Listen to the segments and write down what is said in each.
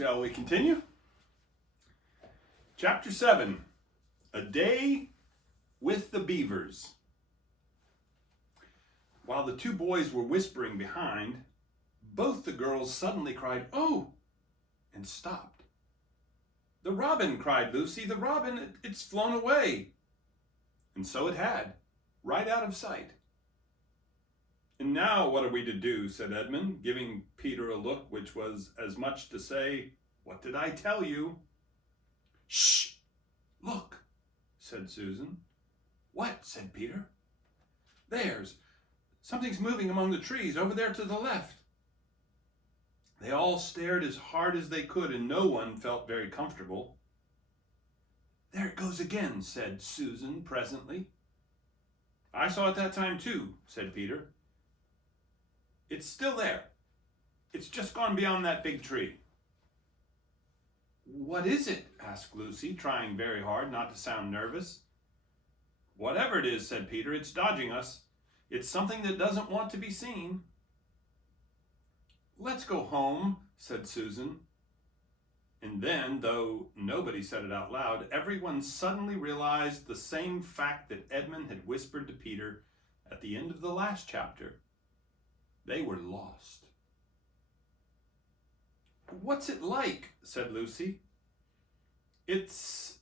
Shall we continue? Chapter 7, A Day with the Beavers. While the two boys were whispering behind, both the girls suddenly cried, "Oh!" and stopped. "The robin!" cried Lucy. "The robin! It's flown away!" And so it had, right out of sight. "And now what are we to do?" said Edmund, giving Peter a look which was as much to say, "What did I tell you?" "Shh! Look!" said Susan. "What?" said Peter. Something's moving among the trees over there to the left." They all stared as hard as they could, and no one felt very comfortable. "There it goes again," said Susan presently. "I saw it that time too," said Peter. "It's still there. It's just gone beyond that big tree." "What is it?" asked Lucy, trying very hard not to sound nervous. "Whatever it is," said Peter, "it's dodging us. It's something that doesn't want to be seen." "Let's go home," said Susan. And then, though nobody said it out loud, everyone suddenly realized the same fact that Edmund had whispered to Peter at the end of the last chapter. They were lost. "What's it like?" said Lucy. It's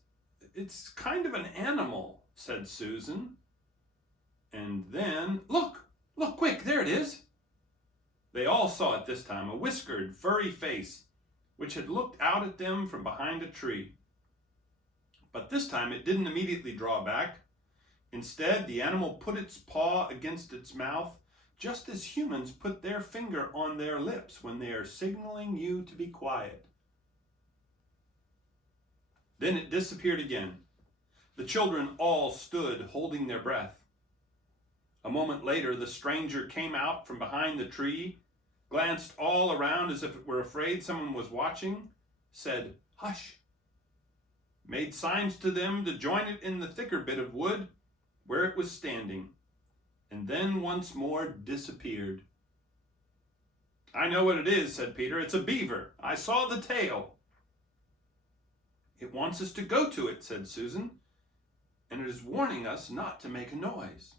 kind of an animal," said Susan. And then, look, quick, there it is." They all saw it this time, a whiskered, furry face, which had looked out at them from behind a tree. But this time it didn't immediately draw back. Instead, the animal put its paw against its mouth, just as humans put their finger on their lips when they are signaling you to be quiet. Then it disappeared again. The children all stood holding their breath. A moment later, the stranger came out from behind the tree, glanced all around as if it were afraid someone was watching, said, "Hush," made signs to them to join it in the thicker bit of wood where it was standing, and then once more disappeared. "I know what it is," said Peter. "It's a beaver. I saw the tail." "It wants us to go to it," said Susan, "and it is warning us not to make a noise."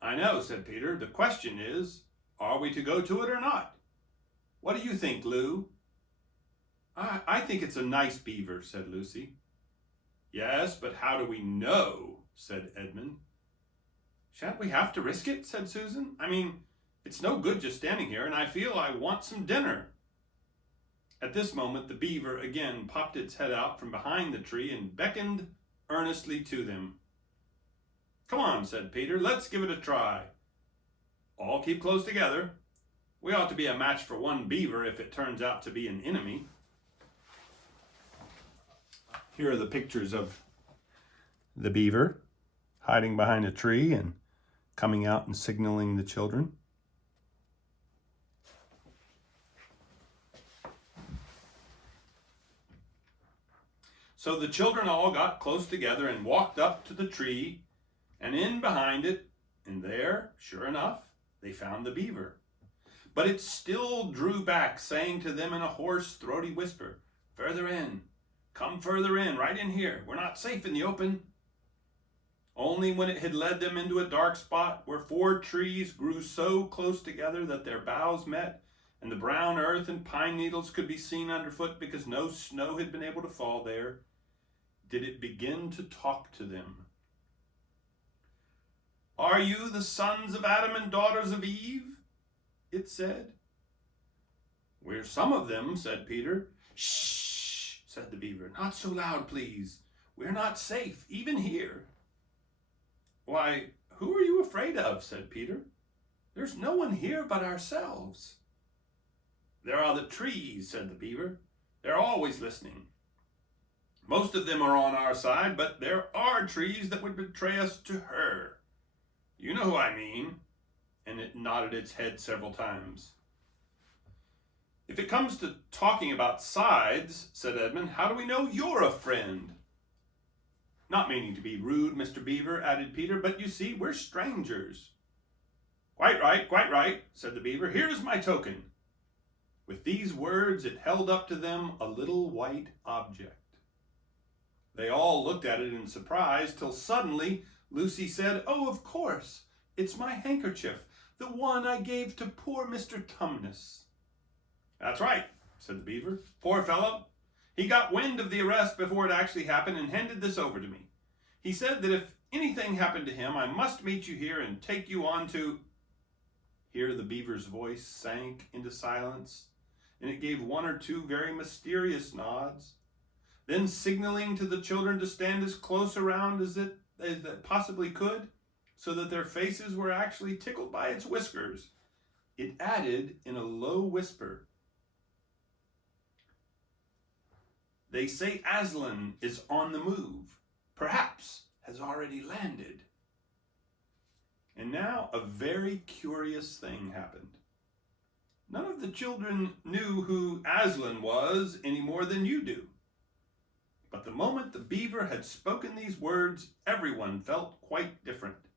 "I know," said Peter. "The question is, are we to go to it or not? What do you think, Lou?" I think it's a nice beaver," said Lucy. "Yes, but how do we know?" said Edmund. "Shan't we have to risk it?" said Susan. "I mean, it's no good just standing here, and I feel I want some dinner." At this moment, the beaver again popped its head out from behind the tree and beckoned earnestly to them. "Come on," said Peter, "let's give it a try. All keep close together. We ought to be a match for one beaver if it turns out to be an enemy." Here are the pictures of the beaver hiding behind a tree and coming out and signaling the children. So the children all got close together and walked up to the tree and in behind it, and there, sure enough, they found the beaver. But it still drew back, saying to them in a hoarse, throaty whisper, "Further in. Come further in, right in here. We're not safe in the open." Only when it had led them into a dark spot where 4 trees grew so close together that their boughs met and the brown earth and pine needles could be seen underfoot because no snow had been able to fall there, did it begin to talk to them. "Are you the sons of Adam and daughters of Eve?" it said. "We're some of them," said Peter. "Shh," said the beaver. "Not so loud, please. We're not safe, even here." "Why, who are you afraid of?" said Peter. "There's no one here but ourselves." "There are the trees," said the beaver. "They're always listening. Most of them are on our side, but there are trees that would betray us to her. You know who I mean." And it nodded its head several times. "If it comes to talking about sides," said Edmund, "how do we know you're a friend?" "Not meaning to be rude, Mr. Beaver," added Peter, "but you see, we're strangers." Quite right," said the beaver. "Here's my token." With these words, it held up to them a little white object. They all looked at it in surprise, till suddenly Lucy said, "Oh, of course, it's my handkerchief, the one I gave to poor Mr. Tumnus." "That's right," said the beaver. "Poor fellow. He got wind of the arrest before it actually happened and handed this over to me. He said that if anything happened to him, I must meet you here and take you on to—" Here the beaver's voice sank into silence, and it gave one or two very mysterious nods. Then, signaling to the children to stand as close around as it possibly could, so that their faces were actually tickled by its whiskers, it added in a low whisper, "They say Aslan is on the move, perhaps has already landed." And now a very curious thing happened. None of the children knew who Aslan was any more than you do. But the moment the beaver had spoken these words, everyone felt quite different.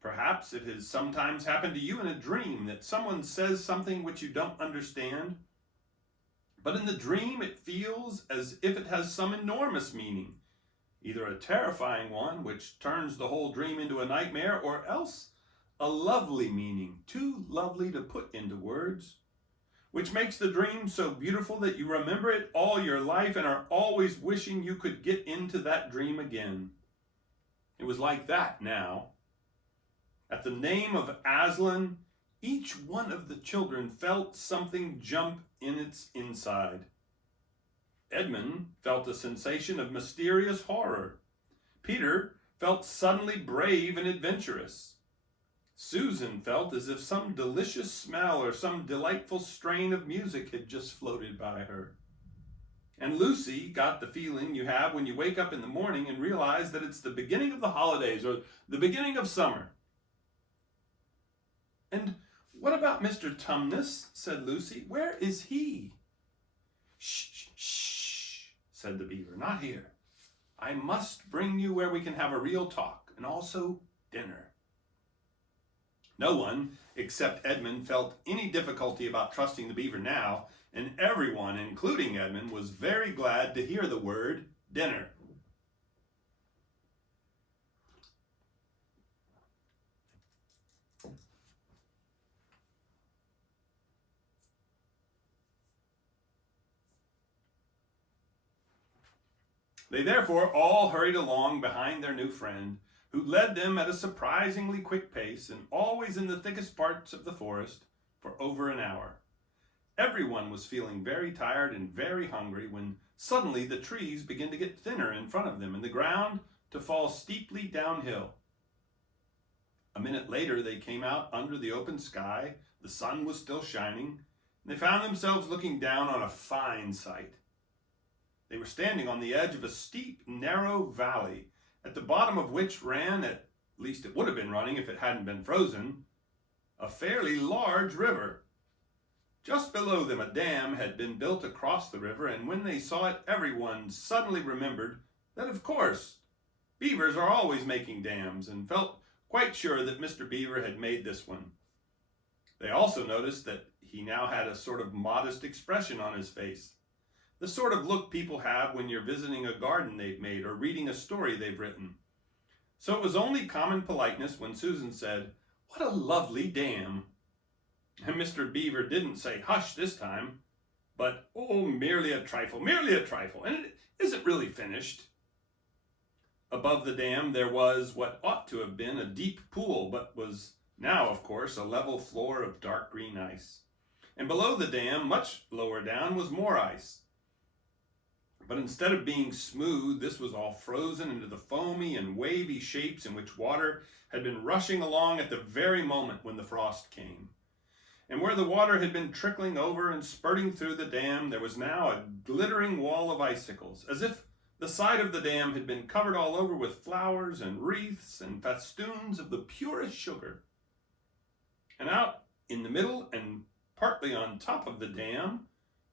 Perhaps it has sometimes happened to you in a dream that someone says something which you don't understand, but in the dream it feels as if it has some enormous meaning, either a terrifying one which turns the whole dream into a nightmare, or else a lovely meaning, too lovely to put into words, which makes the dream so beautiful that you remember it all your life and are always wishing you could get into that dream again. It was like that now. At the name of Aslan, each one of the children felt something jump in its inside. Edmund felt a sensation of mysterious horror. Peter felt suddenly brave and adventurous. Susan felt as if some delicious smell or some delightful strain of music had just floated by her. And Lucy got the feeling you have when you wake up in the morning and realize that it's the beginning of the holidays or the beginning of summer. "And what about Mr. Tumnus?" said Lucy. "Where is he?" "Shh, shh," said the beaver. "Not here. I must bring you where we can have a real talk, and also dinner." No one, except Edmund, felt any difficulty about trusting the beaver now, and everyone, including Edmund, was very glad to hear the word dinner. They therefore all hurried along behind their new friend, who led them at a surprisingly quick pace and always in the thickest parts of the forest for over an hour. Everyone was feeling very tired and very hungry when suddenly the trees began to get thinner in front of them and the ground to fall steeply downhill. A minute later they came out under the open sky. The sun was still shining, and they found themselves looking down on a fine sight. They were standing on the edge of a steep, narrow valley, at the bottom of which ran, at least it would have been running if it hadn't been frozen, a fairly large river. Just below them a dam had been built across the river, and when they saw it, everyone suddenly remembered that, of course, beavers are always making dams, and felt quite sure that Mr. Beaver had made this one. They also noticed that he now had a sort of modest expression on his face, the sort of look people have when you're visiting a garden they've made or reading a story they've written. So it was only common politeness when Susan said, "What a lovely dam." And Mr. Beaver didn't say hush this time, but, "Oh, merely a trifle, and it isn't really finished." Above the dam there was what ought to have been a deep pool, but was now, of course, a level floor of dark green ice. And below the dam, much lower down, was more ice. But instead of being smooth, this was all frozen into the foamy and wavy shapes in which water had been rushing along at the very moment when the frost came. And where the water had been trickling over and spurting through the dam, there was now a glittering wall of icicles, as if the side of the dam had been covered all over with flowers and wreaths and festoons of the purest sugar. And out in the middle and partly on top of the dam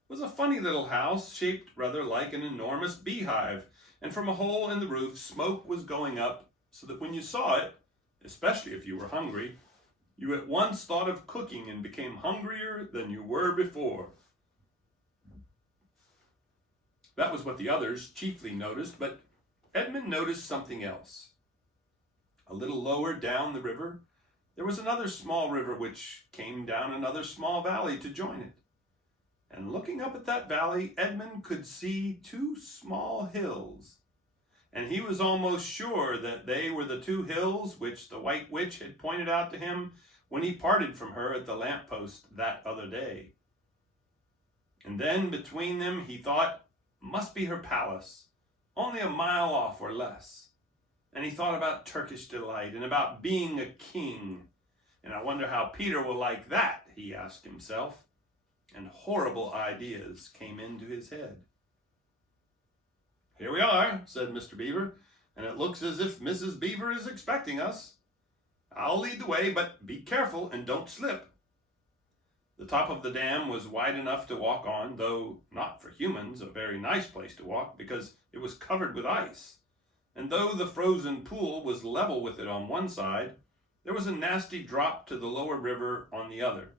was a funny little house shaped rather like an enormous beehive, and from a hole in the roof smoke was going up so that when you saw it, especially if you were hungry, You at once thought of cooking and became hungrier than you were before. That was what the others chiefly noticed, but Edmund noticed something else. A little lower down the river, there was another small river which came down another small valley to join it. And looking up at that valley, Edmund could see two small hills. And he was almost sure that they were the two hills which the White Witch had pointed out to him when he parted from her at the lamppost that other day. And then between them, he thought, must be her palace, only a mile off or less. And he thought about Turkish delight and about being a king. And I wonder how Peter will like that, he asked himself. And horrible ideas came into his head. Here we are, said Mr. Beaver, and it looks as if Mrs. Beaver is expecting us. I'll lead the way, but be careful and don't slip. The top of the dam was wide enough to walk on, though not for humans, a very nice place to walk because it was covered with ice. And though the frozen pool was level with it on one side, there was a nasty drop to the lower river on the other.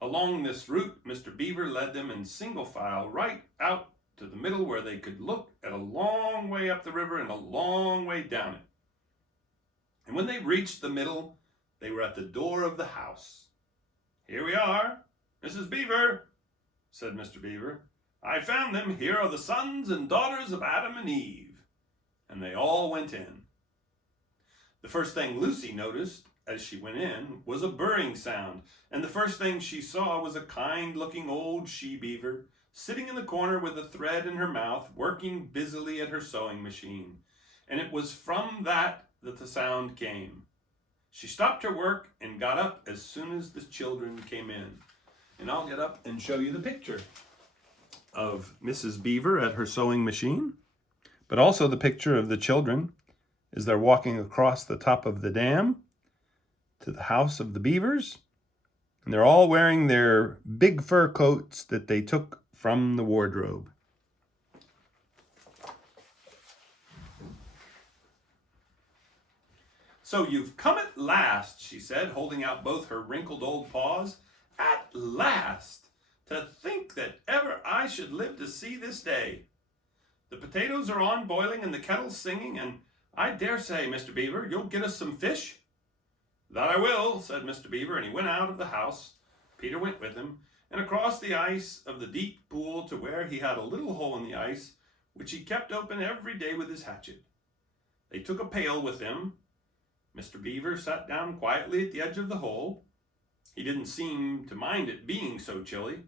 Along this route, Mr. Beaver led them in single file right out to the middle where they could look at a long way up the river and a long way down it. And when they reached the middle, they were at the door of the house. Here we are, Mrs. Beaver, said Mr. Beaver. I found them. Here are the sons and daughters of Adam and Eve. And they all went in. The first thing Lucy noticed as she went in was a burring sound, and the first thing she saw was a kind-looking old she-beaver sitting in the corner with a thread in her mouth, working busily at her sewing machine. And it was from that the sound came. She stopped her work and got up as soon as the children came in. And I'll get up and show you the picture of Mrs. Beaver at her sewing machine, but also the picture of the children as they're walking across the top of the dam to the house of the beavers. And they're all wearing their big fur coats that they took from the wardrobe. So you've come at last, she said, holding out both her wrinkled old paws. At last! To think that ever I should live to see this day. The potatoes are on boiling and the kettle's singing, and I dare say, Mr. Beaver, you'll get us some fish? That I will, said Mr. Beaver, and he went out of the house. Peter went with him, and across the ice of the deep pool to where he had a little hole in the ice, which he kept open every day with his hatchet. They took a pail with them. Mr. Beaver sat down quietly at the edge of the hole. He didn't seem to mind it being so chilly.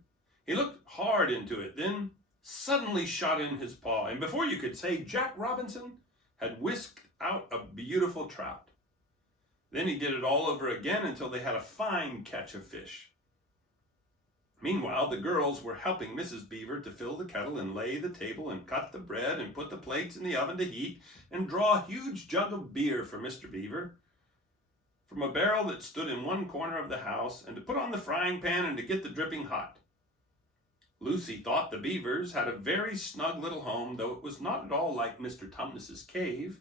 He looked hard into it, then suddenly shot in his paw, and before you could say Jack Robinson had whisked out a beautiful trout. Then he did it all over again until they had a fine catch of fish. Meanwhile, the girls were helping Mrs. Beaver to fill the kettle and lay the table and cut the bread and put the plates in the oven to heat and draw a huge jug of beer for Mr. Beaver from a barrel that stood in one corner of the house, and to put on the frying pan and to get the dripping hot. Lucy thought the Beavers had a very snug little home, though it was not at all like Mr. Tumnus's cave.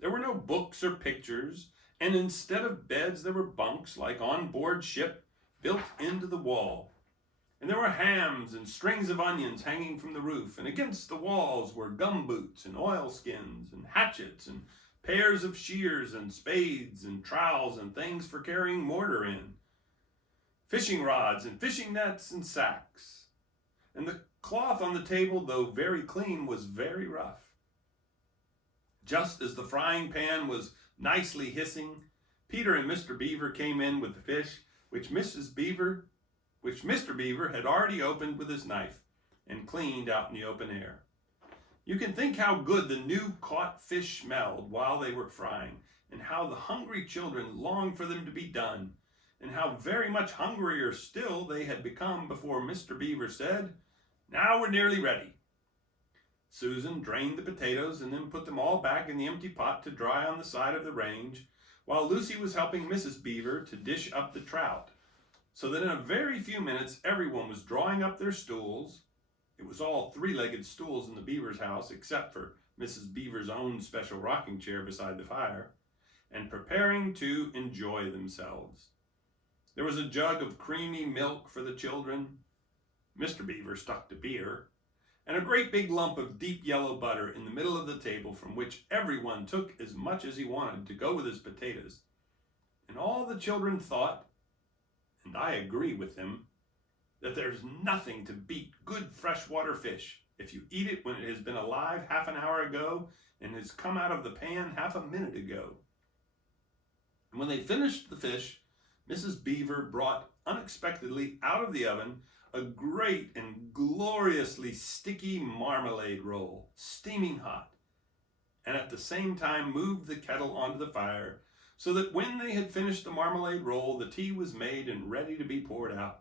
There were no books or pictures, and instead of beds there were bunks like on board ship built into the wall. And there were hams and strings of onions hanging from the roof, and against the walls were gumboots and oilskins and hatchets and pairs of shears and spades and trowels and things for carrying mortar in, fishing rods and fishing nets and sacks. And the cloth on the table, though very clean, was very rough. Just as the frying pan was nicely hissing, Peter and Mr. Beaver came in with the fish, which Mr. Beaver had already opened with his knife and cleaned out in the open air. You can think how good the new caught fish smelled while they were frying, and how the hungry children longed for them to be done, and how very much hungrier still they had become before Mr. Beaver said, "Now we're nearly ready." Susan drained the potatoes and then put them all back in the empty pot to dry on the side of the range, while Lucy was helping Mrs. Beaver to dish up the trout, so that in a very few minutes everyone was drawing up their stools. It was all three-legged stools in the Beaver's house, except for Mrs. Beaver's own special rocking chair beside the fire, and preparing to enjoy themselves. There was a jug of creamy milk for the children. Mr. Beaver stuck to beer, and a great big lump of deep yellow butter in the middle of the table, from which everyone took as much as he wanted to go with his potatoes. And all the children thought, and I agree with them, that there's nothing to beat good freshwater fish if you eat it when it has been alive half an hour ago and has come out of the pan half a minute ago. And when they finished the fish, Mrs. Beaver brought unexpectedly out of the oven a great and gloriously sticky marmalade roll, steaming hot, and at the same time moved the kettle onto the fire, so that when they had finished the marmalade roll, the tea was made and ready to be poured out.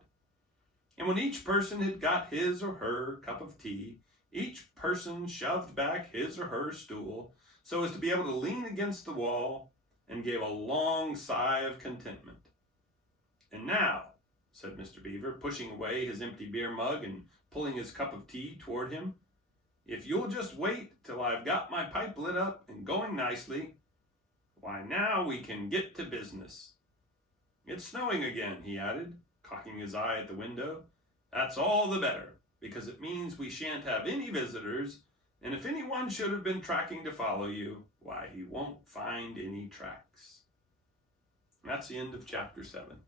And when each person had got his or her cup of tea, each person shoved back his or her stool so as to be able to lean against the wall, and gave a long sigh of contentment. "And now," said Mr. Beaver, pushing away his empty beer mug and pulling his cup of tea toward him, "if you'll just wait till I've got my pipe lit up and going nicely, why, now we can get to business. It's snowing again," he added, cocking his eye at the window. "That's all the better, because it means we shan't have any visitors, and if anyone should have been tracking to follow you, why, he won't find any tracks." And that's the end of chapter 7.